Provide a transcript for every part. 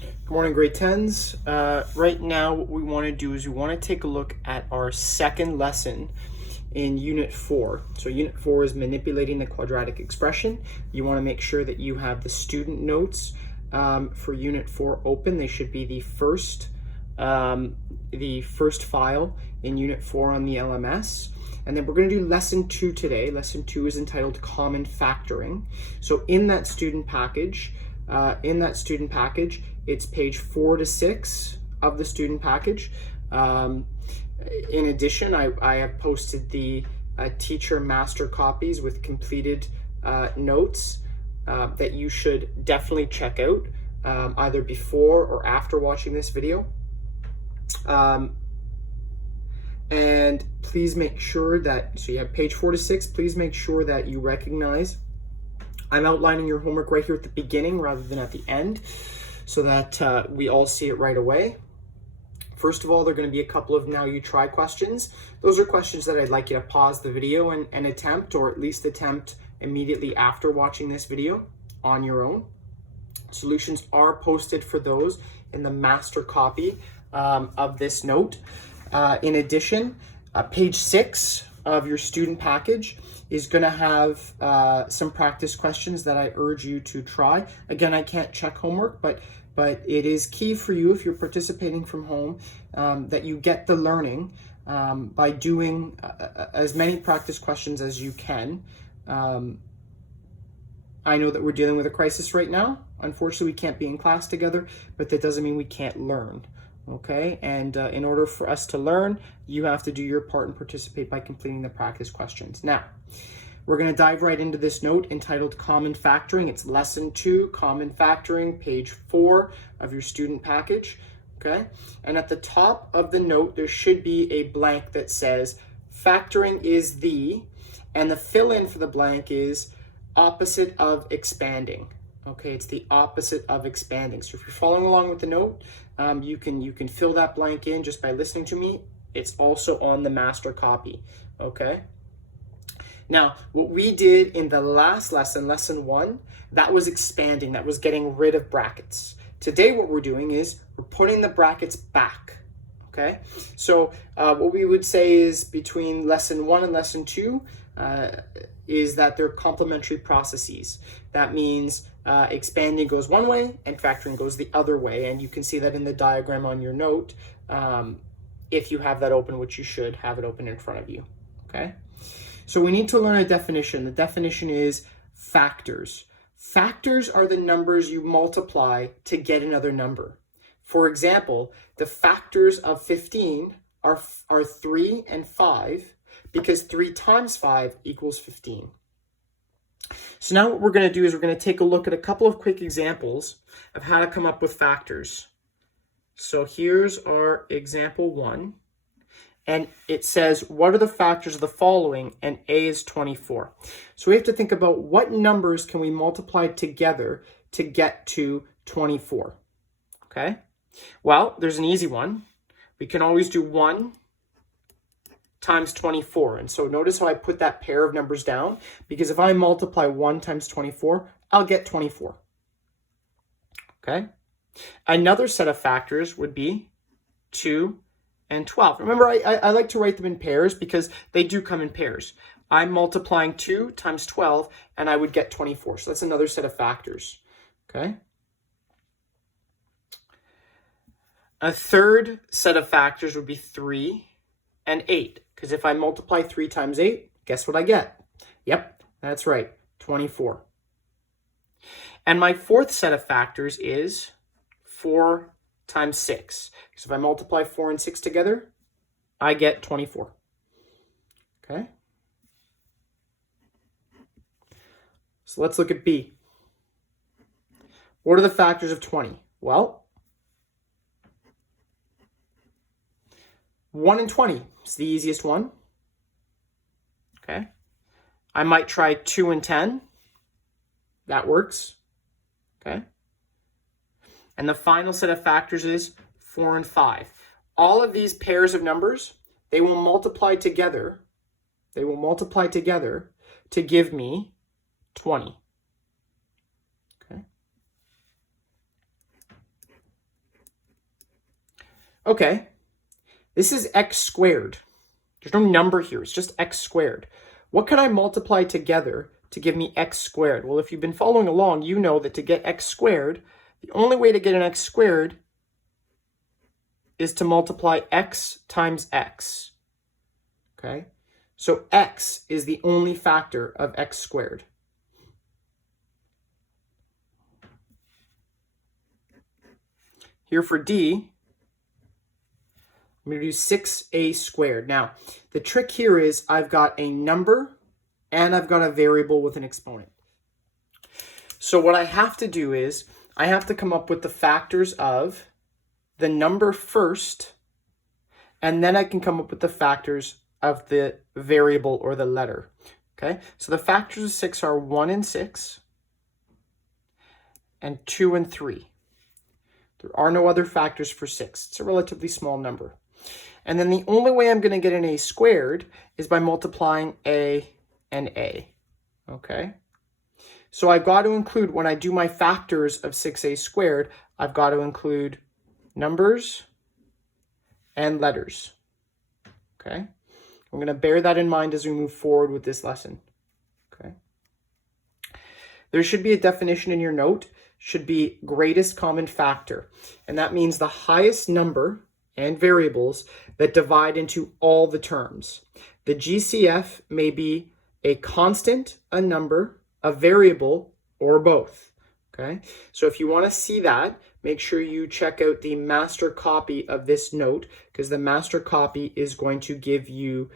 Good morning, grade 10s. Right now, what we want to do is we want to take a look at our second lesson in Unit 4. So Unit 4 is manipulating the quadratic expression. You want to make sure that you have the student notes for Unit 4 open. They should be the first file in Unit 4 on the LMS. And then we're going to do Lesson 2 today. Lesson 2 is entitled Common Factoring. So in that student package, it's page 4 to 6 of the student package. In addition, I have posted the teacher master copies with completed notes that you should definitely check out either before or after watching this video. And please make sure that, so you have page 4 to 6, please make sure that you recognize I'm outlining your homework right here at the beginning rather than at the end so that we all see it right away. First of all, there are going to be a couple of now you try questions. Those are questions that I'd like you to pause the video and attempt, or at least attempt immediately after watching this video on your own. Solutions are posted for those in the master copy of this note. In addition, page 6 of your student package is going to have some practice questions that I urge you to try. Again, I can't check homework, but it is key for you if you're participating from home that you get the learning by doing as many practice questions as you can. I know that we're dealing with a crisis right now. Unfortunately, we can't be in class together, but that doesn't mean we can't learn. Okay, and in order for us to learn, you have to do your part and participate by completing the practice questions. Now, we're going to dive right into this note entitled Common Factoring. It's Lesson 2, Common Factoring, page 4 of your student package. Okay, and at the top of the note, there should be a blank that says factoring is the, and the fill-in for the blank is opposite of expanding. Okay, it's the opposite of expanding. So if you're following along with the note, you can fill that blank in just by listening to me. It's also on the master copy. Okay. Now, what we did in the last lesson, lesson 1, that was expanding. That was getting rid of brackets. Today, what we're doing is we're putting the brackets back. Okay. So what we would say is between lesson 1 and lesson 2 is that they're complementary processes. That means expanding goes one way and factoring goes the other way. And you can see that in the diagram on your note if you have that open, which you should have it open in front of you. Okay. So we need to learn a definition. The definition is factors. Factors are the numbers you multiply to get another number. For example, the factors of 15 are 3 and 5 because 3 times 5 equals 15. So now what we're going to do is we're going to take a look at a couple of quick examples of how to come up with factors. So here's our example 1. And it says, what are the factors of the following? And A is 24. So we have to think about what numbers can we multiply together to get to 24. Okay? Well, there's an easy one. We can always do 1 times 24. And so notice how I put that pair of numbers down, because if I multiply 1 times 24, I'll get 24. Okay? Another set of factors would be 2 and 12. Remember, I like to write them in pairs because they do come in pairs. I'm multiplying 2 times 12 and I would get 24. So that's another set of factors. Okay? A third set of factors would be 3 and 8. Because if I multiply 3 times 8, guess what I get? Yep, that's right, 24. And my fourth set of factors is 4 times 6. So if I multiply 4 and 6 together, I get 24. Okay? So let's look at B. What are the factors of 20? Well, 1 and 20 is the easiest one. Okay. I might try 2 and 10. That works. Okay. And the final set of factors is 4 and 5. All of these pairs of numbers, they will multiply together. They will multiply together to give me 20. Okay. okay, this is x squared. There's no number here. It's just x squared. What can I multiply together to give me x squared? Well, if you've been following along, you know that to get x squared, the only way to get an x squared is to multiply x times x. Okay? So x is the only factor of x squared. Here for D, I'm going to do 6a squared. Now, the trick here is I've got a number and I've got a variable with an exponent. So what I have to do is I have to come up with the factors of the number first, and then I can come up with the factors of the variable or the letter. Okay, so the factors of 6 are 1 and 6 and 2 and 3. There are no other factors for 6. It's a relatively small number. And then the only way I'm going to get an a squared is by multiplying a and a. Okay? So I've got to include, when I do my factors of 6a squared, I've got to include numbers and letters. Okay? I'm going to bear that in mind as we move forward with this lesson. Okay? There should be a definition in your note. Should be greatest common factor. And that means the highest number and variables that divide into all the terms. The GCF may be a constant, a number, a variable, or both. Okay? So if you want to see that, make sure you check out the master copy of this note, because the master copy is going to give you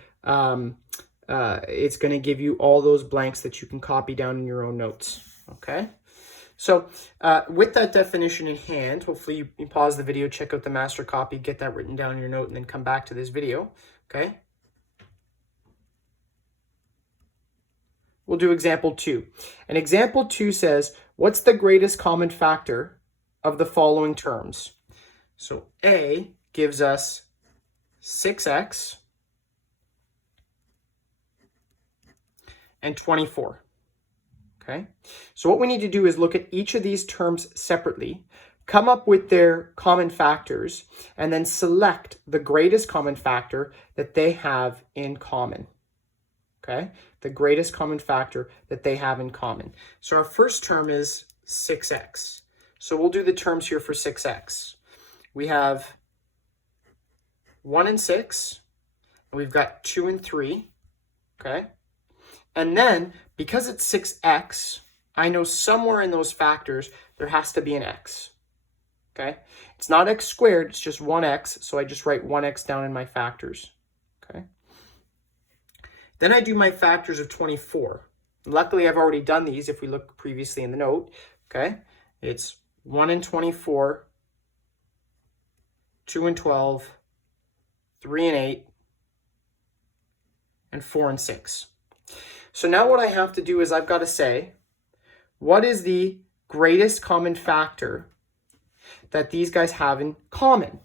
it's going to give you all those blanks that you can copy down in your own notes. Okay? So with that definition in hand, hopefully you pause the video, check out the master copy, get that written down in your note, and then come back to this video, okay? We'll do example 2. And example 2 says, what's the greatest common factor of the following terms? So A gives us 6x and 24. Okay, so what we need to do is look at each of these terms separately, come up with their common factors, and then select the greatest common factor that they have in common. Okay, the greatest common factor that they have in common. So our first term is 6x. So we'll do the terms here for 6x. We have 1 and 6, and we've got 2 and 3. Okay. And then, because it's 6x, I know somewhere in those factors, there has to be an x. Okay? It's not x squared, it's just 1x, so I just write 1x down in my factors. Okay? Then I do my factors of 24. Luckily, I've already done these if we look previously in the note. Okay? It's 1 and 24, 2 and 12, 3 and 8, and 4 and 6. So now what I have to do is I've got to say, what is the greatest common factor that these guys have in common?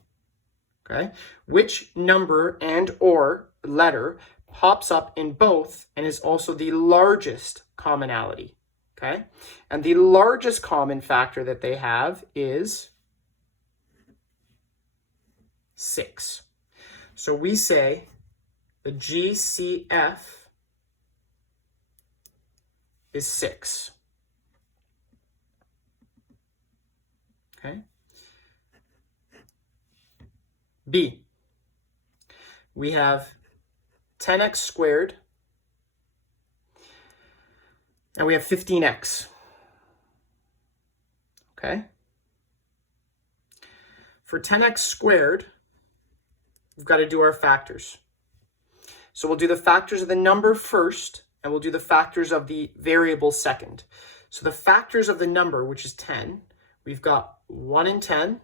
Okay, which number and or letter pops up in both and is also the largest commonality? Okay, and the largest common factor that they have is 6. So we say the GCF is 6. Okay. B. We have 10x squared, and we have 15x. Okay. For 10x squared, we've got to do our factors. So we'll do the factors of the number first, and we'll do the factors of the variable second. So the factors of the number, which is 10, we've got 1 and 10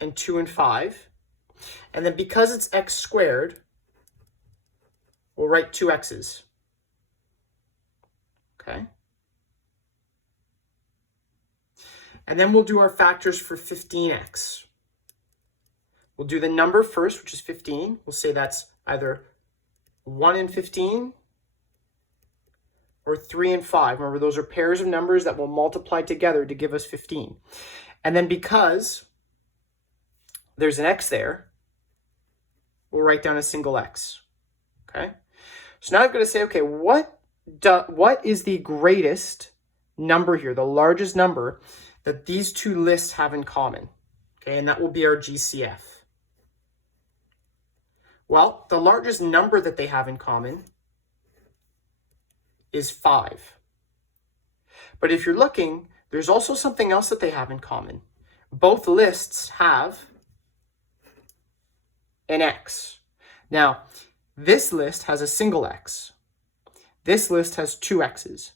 and 2 and 5. And then because it's x squared, we'll write 2 x's. Okay? And then we'll do our factors for 15x. We'll do the number first, which is 15. We'll say that's either 1 and 15 or 3 and 5. Remember, those are pairs of numbers that will multiply together to give us 15. And then because there's an x there, we'll write down a single x. Okay? So now I've got to say, okay, what is the greatest number here, the largest number that these two lists have in common? Okay, and that will be our GCF. Well, the largest number that they have in common is 5. But if you're looking, there's also something else that they have in common. Both lists have an x. Now, this list has a single x. This list has 2 x's.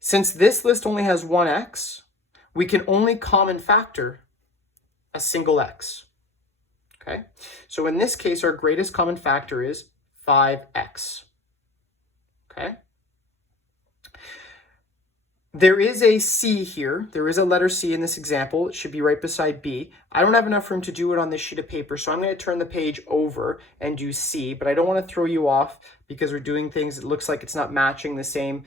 Since this list only has 1 x, we can only common factor a single x. Okay? So in this case, our greatest common factor is 5x. Okay? There is a C here. There is a letter C in this example. It should be right beside B. I don't have enough room to do it on this sheet of paper, so I'm going to turn the page over and do C, but I don't want to throw you off because we're doing things that looks like it's not matching the same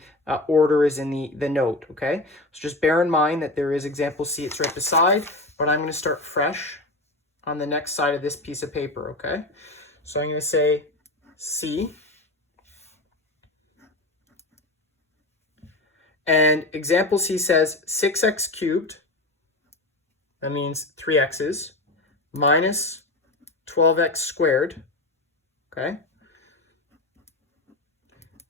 order as in the note, okay? So just bear in mind that there is example C. It's right beside, but I'm going to start fresh on the next side of this piece of paper, okay? So I'm going to say C. And example C says 6x cubed, that means 3 x's, minus 12x squared, okay,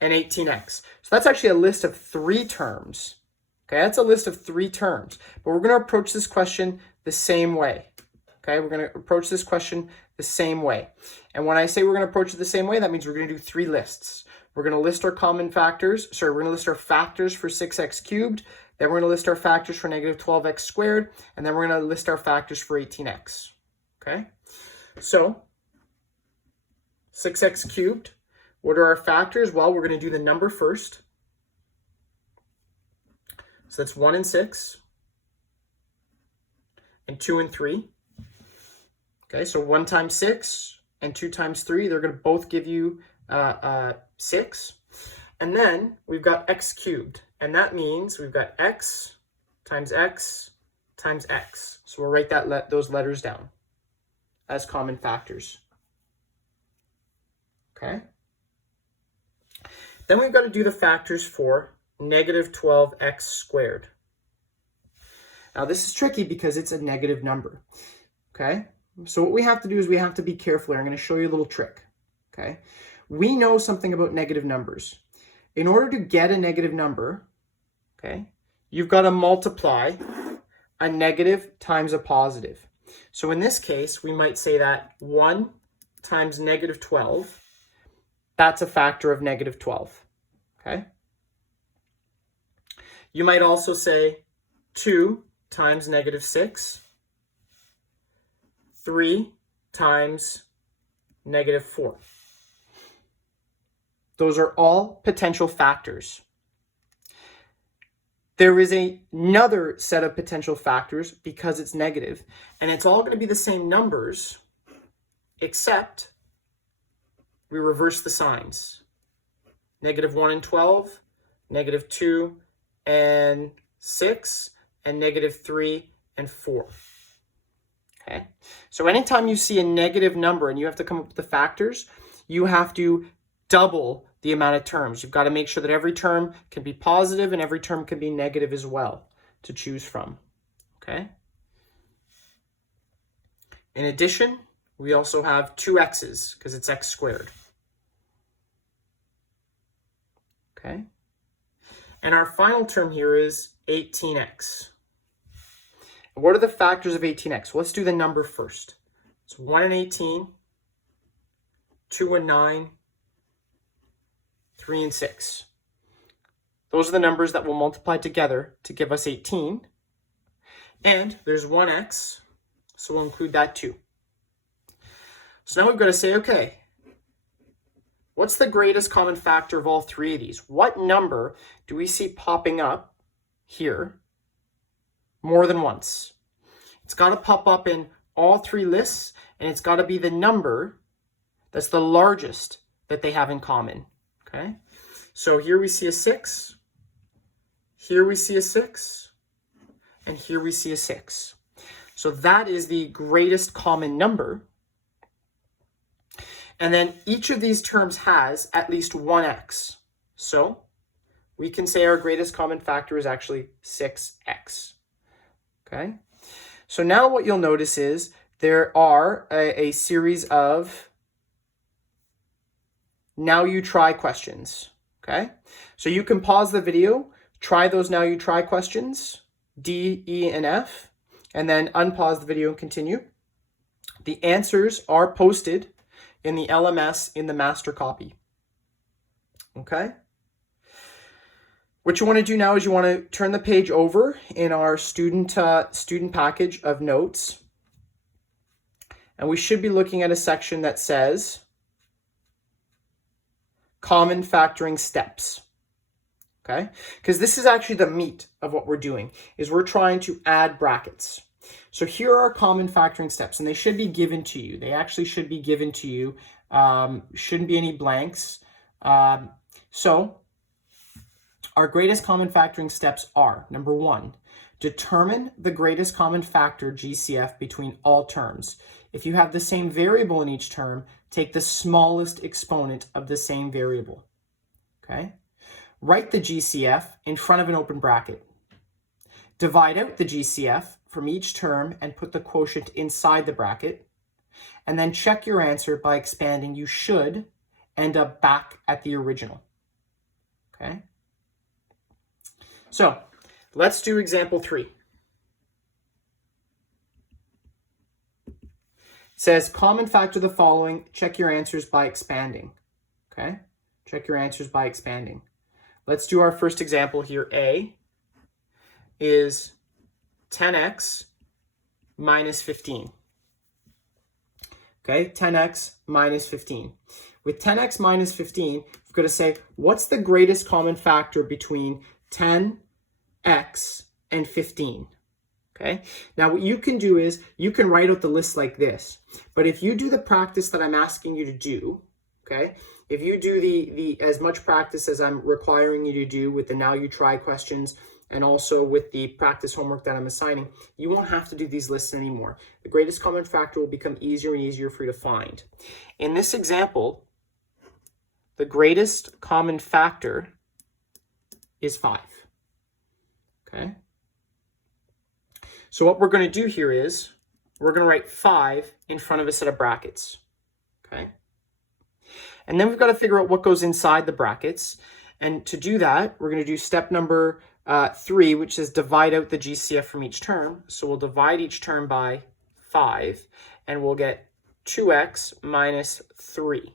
and 18x. So that's actually a list of 3 terms, okay? That's a list of 3 terms, but we're going to approach this question the same way, okay? We're going to approach this question the same way. And when I say we're going to approach it the same way, that means we're going to do 3 lists. We're going to list our common factors. Sorry, we're going to list our factors for 6x cubed. Then we're going to list our factors for negative 12x squared. And then we're going to list our factors for 18x. Okay? So, 6x cubed. What are our factors? Well, we're going to do the number first. So that's 1 and 6. And 2 and 3. Okay, so 1 times 6 and 2 times 3, they're going to both give you 6. And then we've got x cubed. And that means we've got x times x times x. So we'll write those letters down as common factors. Okay? Then we've got to do the factors for negative 12x squared. Now this is tricky because it's a negative number. Okay? So what we have to do is we have to be careful here. I'm going to show you a little trick. Okay? We know something about negative numbers. In order to get a negative number, okay, you've got to multiply a negative times a positive. So in this case, we might say that 1 times negative 12, that's a factor of negative 12, okay? You might also say 2 times negative 6, 3 times negative 4. Those are all potential factors. There is another set of potential factors because it's negative, and it's all going to be the same numbers, except we reverse the signs. Negative 1 and 12, negative 2 and 6, and negative 3 and 4. Okay? So anytime you see a negative number and you have to come up with the factors, you have to double the amount of terms. You've got to make sure that every term can be positive and every term can be negative as well to choose from. Okay? In addition, we also have 2 x's because it's x squared. Okay? And our final term here is 18x. What are the factors of 18x? Well, let's do the number first. It's 1 and 18, 2 and 9, 3 and 6. Those are the numbers that will multiply together to give us 18. And there's 1x, so we'll include that too. So now we've got to say, okay, what's the greatest common factor of all 3 of these? What number do we see popping up here more than once? It's got to pop up in all 3 lists, and it's got to be the number that's the largest that they have in common. Okay, so here we see a 6, here we see a 6, and here we see a 6. So that is the greatest common number. And then each of these terms has at least one x. So we can say our greatest common factor is actually 6x. Okay? So now what you'll notice is there are a series of now you try questions. Okay? So you can pause the video, try those now you try questions, D, E, and F, and then unpause the video and continue. The answers are posted in the LMS in the master copy. Okay? What you want to do now is you want to turn the page over in our student package of notes. And we should be looking at a section that says common factoring steps. Okay? Because this is actually the meat of what we're doing, is we're trying to add brackets. So here are common factoring steps, and they should be given to you. They actually should be given to you. Shouldn't be any blanks. So our greatest common factoring steps are, number 1, determine the greatest common factor GCF between all terms. If you have the same variable in each term, take the smallest exponent of the same variable. Okay? Write the GCF in front of an open bracket. Divide out the GCF from each term and put the quotient inside the bracket. And then check your answer by expanding. You should end up back at the original. Okay? So let's do example 3. It says common factor the following. Check your answers by expanding. Okay? Check your answers by expanding. Let's do our first example here. A is 10x minus 15. Okay, 10x minus 15. With 10x minus 15, we've got to say, what's the greatest common factor between 10x and 15? Okay, now what you can do is you can write out the list like this. But if you do the practice that I'm asking you to do, okay, if you do the as much practice as I'm requiring you to do with the now you try questions, and also with the practice homework that I'm assigning, you won't have to do these lists anymore. The greatest common factor will become easier and easier for you to find. In this example, the greatest common factor is 5. Okay? So what we're going to do here is we're going to write 5 in front of a set of brackets. Okay? And then we've got to figure out what goes inside the brackets. And to do that, we're going to do step number 3, which is divide out the GCF from each term. So we'll divide each term by 5, and we'll get 2x minus 3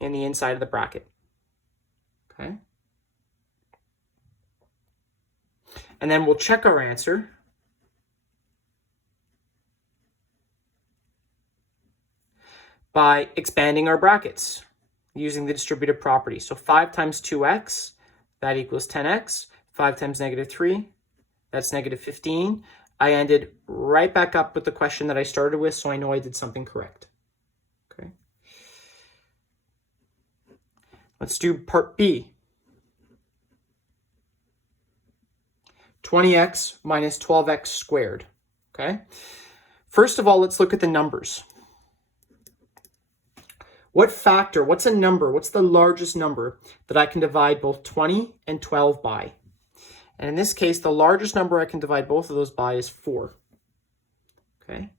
in the inside of the bracket. Okay. And then we'll check our answer by expanding our brackets using the distributive property. So 5 times 2x, that equals 10x. 5 times negative 3, that's negative 15. I ended right back up with the question that I started with, so I know I did something correct. Okay. Let's do part B. 20x minus 12x squared. Okay. First of all, let's look at the numbers. What factor, what's a number, what's the largest number that I can divide both 20 and 12 by? And in this case, the largest number I can divide both of those by is 4. Okay.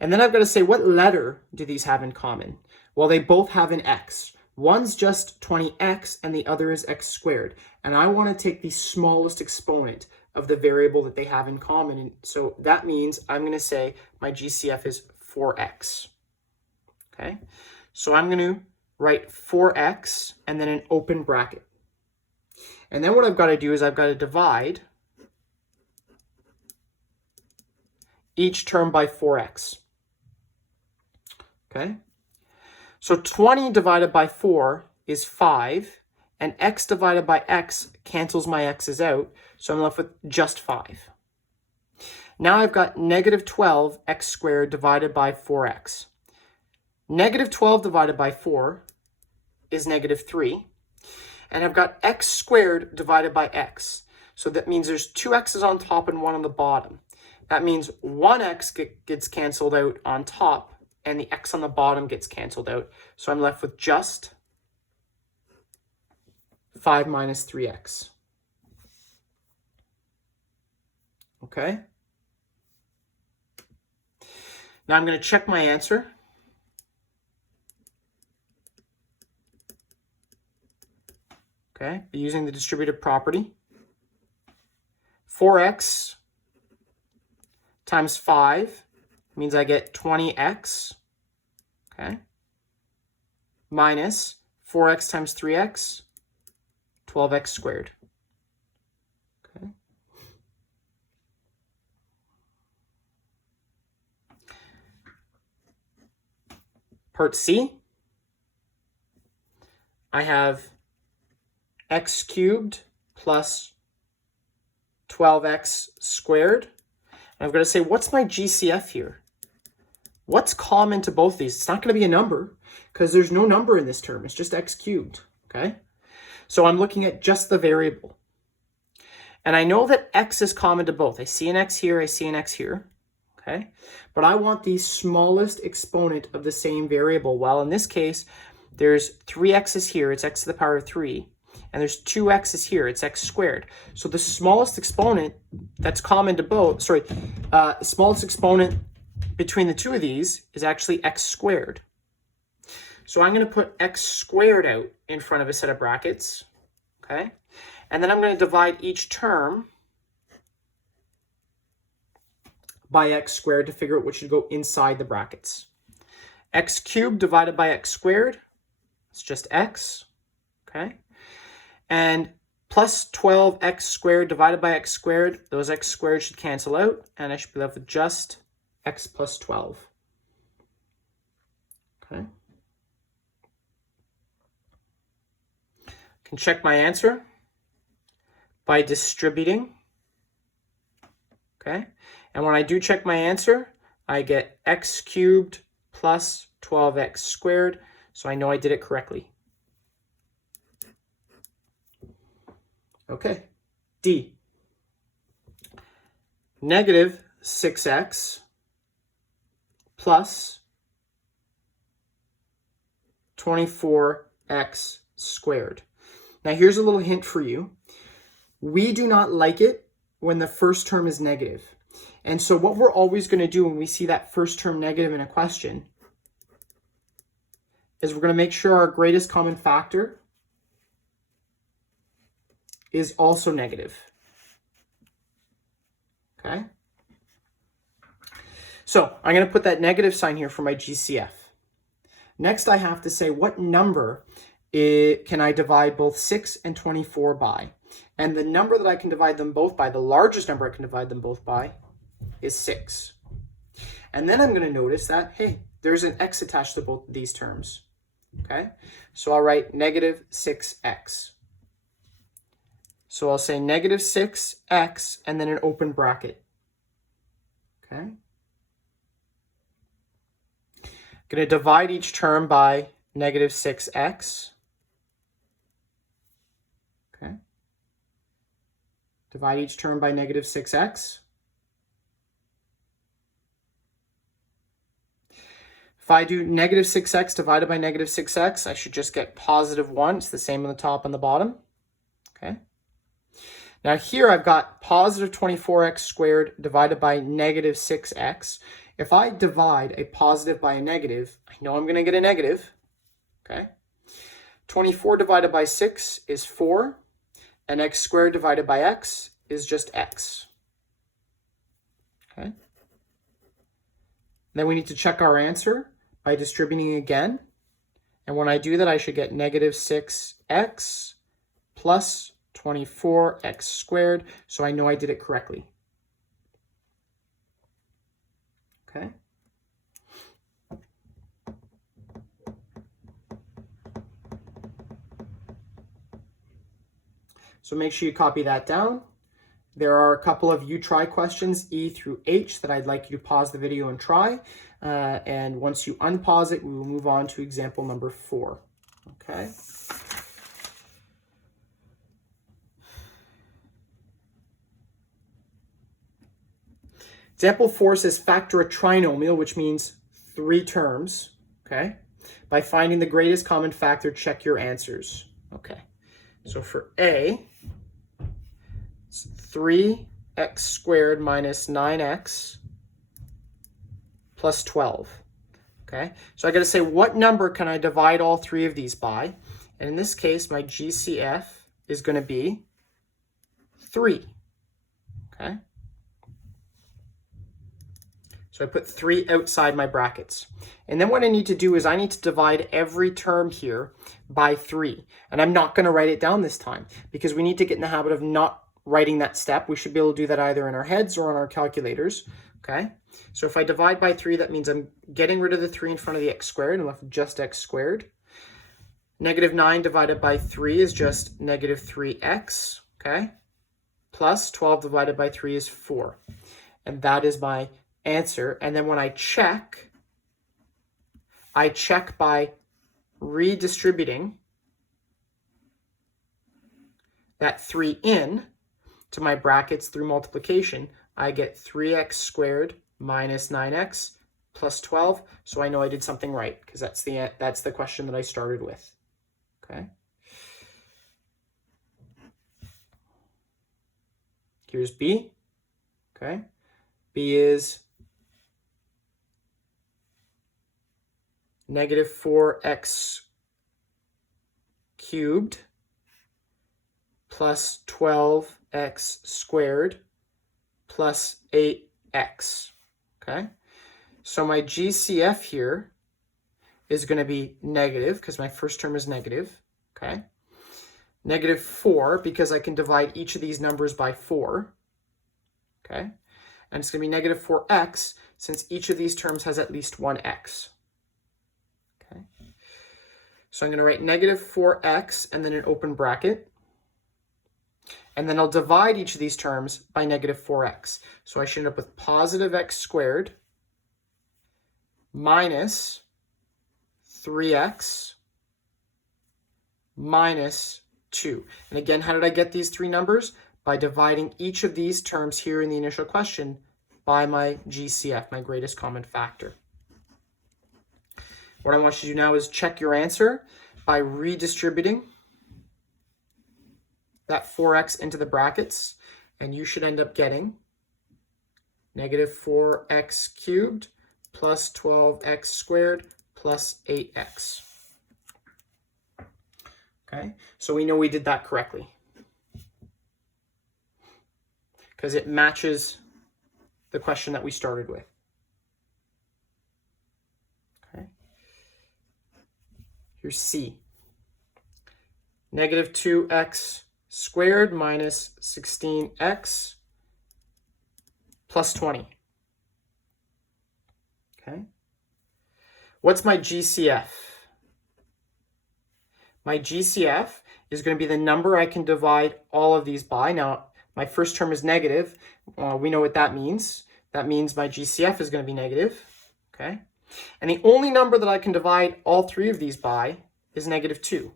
And then I've got to say, what letter do these have in common? Well, they both have an x. One's just 20x and the other is x squared. And I want to take the smallest exponent of the variable that they have in common. And so that means I'm going to say my GCF is 4x. Okay. So I'm going to write 4x and then an open bracket. And then what I've got to do is I've got to divide each term by 4x. Okay? So 20 divided by 4 is 5, and x divided by x cancels my x's out, so I'm left with just 5. Now I've got negative 12 x squared divided by 4x. Negative 12 divided by 4 is negative 3. And I've got x squared divided by x. So that means there's 2 x's on top and 1 on the bottom. that means one x gets canceled out on top, and the x on the bottom gets canceled out. So I'm left with just 5 minus 3x. Okay? Now I'm going to check my answer. Okay, using the distributive property. 4x times 5 means I get 20x, okay, minus 4x times 3x, 12x squared. Okay. Part C, I have x cubed plus 12x squared. And I've got to say, what's my GCF here? What's common to both these? It's not going to be a number because there's no number in this term. It's just x cubed, okay? So I'm looking at just the variable. And I know that x is common to both. I see an x here, I see an x here, okay? But I want the smallest exponent of the same variable. Well, in this case, there's 3 x's here, it's x to the power of 3. And there's 2 x's here, it's x squared. So the smallest exponent that's common to both, smallest exponent between the two of these is actually x squared. So I'm going to put x squared out in front of a set of brackets, okay? And then I'm going to divide each term by x squared to figure out what should go inside the brackets. X cubed divided by x squared, it's just x, okay? And plus 12x squared divided by x squared, those x squared should cancel out, and I should be left with just x plus 12. Okay. Can check my answer by distributing. Okay. And when I do check my answer, I get x cubed plus 12x squared, so I know I did it correctly. Okay, D. Negative 6x plus 24x squared. Now here's a little hint for you. We do not like it when the first term is negative. And so what we're always going to do when we see that first term negative in a question is we're going to make sure our greatest common factor is also negative. Okay? So I'm going to put that negative sign here for my GCF. Next, I have to say what number can I divide both 6 and 24 by? And the number that I can divide them both by, the largest number I can divide them both by, is 6. And then I'm going to notice that, hey, there's an x attached to both of these terms. Okay? So I'll write negative 6x. So I'll say negative 6x and then an open bracket. Okay? I'm going to divide each term by negative 6x. Okay? Divide each term by negative 6x. If I do negative 6x divided by negative 6x, I should just get positive 1. It's the same on the top and the bottom. Okay? Now here I've got positive 24x squared divided by negative 6x. If I divide a positive by a negative, I know I'm going to get a negative. Okay? 24 divided by 6 is 4, and x squared divided by x is just x. Okay? Then we need to check our answer by distributing again. And when I do that, I should get negative 6x plus 24x squared, so I know I did it correctly. Okay. So make sure you copy that down. There are a couple of you try questions, E through H, that I'd like you to pause the video and try. And once you unpause it, we will move on to example number 4. Okay. Example 4 says factor a trinomial, which means 3 terms, okay? By finding the greatest common factor, check your answers. Okay, so for A, it's 3x squared minus 9x plus 12. Okay, so I got to say, what number can I divide all 3 of these by? And in this case, my GCF is going to be 3. Okay, so I put 3 outside my brackets. And then what I need to do is I need to divide every term here by 3. And I'm not going to write it down this time because we need to get in the habit of not writing that step. We should be able to do that either in our heads or on our calculators. Okay, so if I divide by 3, that means I'm getting rid of the 3 in front of the x squared and left with just x squared. Negative 9 divided by 3 is just negative 3x, okay? Plus 12 divided by 3 is 4. And that is my answer. And then when I check by redistributing that 3 in to my brackets through multiplication. I get 3x squared minus 9x plus 12. So I know I did something right because that's the question that I started with. Okay. Here's B. Okay. B is negative 4x cubed plus 12x squared plus 8x. Okay. So my GCF here is going to be negative because my first term is negative. Okay. Negative 4 because I can divide each of these numbers by 4. Okay. And it's going to be negative 4x since each of these terms has at least one x. Okay. So I'm going to write negative 4x and then an open bracket. And then I'll divide each of these terms by negative 4x. So I should end up with positive x squared minus 3x minus 2. And again, how did I get these 3 numbers? By dividing each of these terms here in the initial question by my GCF, my greatest common factor. What I want you to do now is check your answer by redistributing that 4x into the brackets, and you should end up getting negative 4x cubed plus 12x squared plus 8x. Okay, so we know we did that correctly because it matches the question that we started with. Okay, here's C. Negative 2x squared minus 16x plus 20. Okay. What's my GCF? My GCF is going to be the number I can divide all of these by. Now, my first term is negative. We know what that means. That means my GCF is going to be negative. Okay. And the only number that I can divide all 3 of these by is negative 2.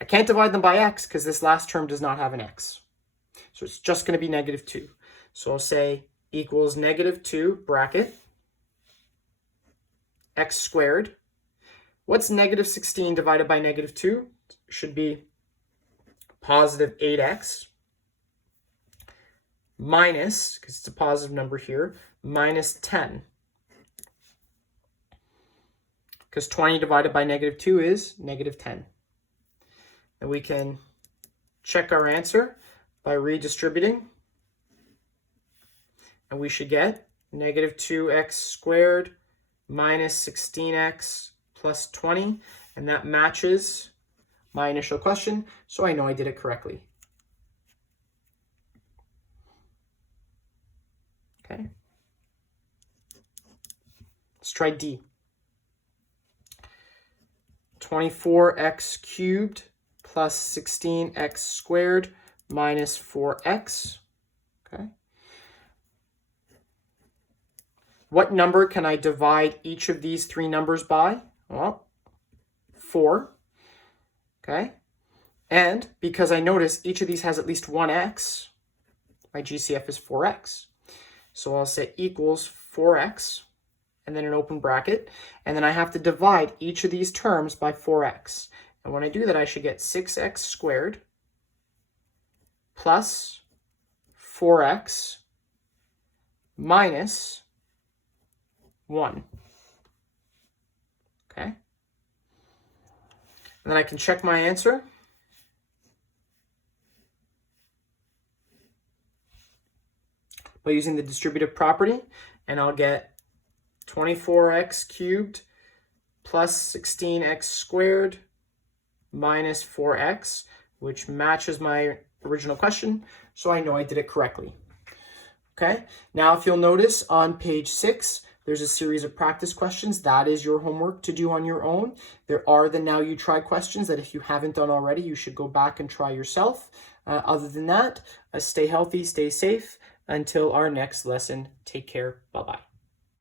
I can't divide them by x because this last term does not have an x. So it's just going to be negative 2. So I'll say equals negative 2 bracket x squared. What's negative 16 divided by negative 2? Should be positive 8x minus, because it's a positive number here, minus 10. Because 20 divided by negative 2 is negative 10. And we can check our answer by redistributing. And we should get negative 2x squared minus 16x plus 20. And that matches my initial question, so I know I did it correctly. Okay. Let's try D. 24x cubed plus 16x squared minus 4x. Okay. What number can I divide each of these 3 numbers by? Well, 4. Okay. And because I notice each of these has at least one x, my GCF is 4x. So I'll say equals 4x, and then an open bracket, and then I have to divide each of these terms by 4x. And when I do that, I should get 6x squared plus 4x minus 1. Okay? And then I can check my answer. By using the distributive property, and I'll get 24x cubed plus 16x squared minus 4x, which matches my original question, so I know I did it correctly. Okay, now if you'll notice on page 6, there's a series of practice questions. That is your homework to do on your own. There are the Now You Try questions that if you haven't done already, you should go back and try yourself. Other than that, stay healthy, stay safe. Until our next lesson, take care. Bye-bye.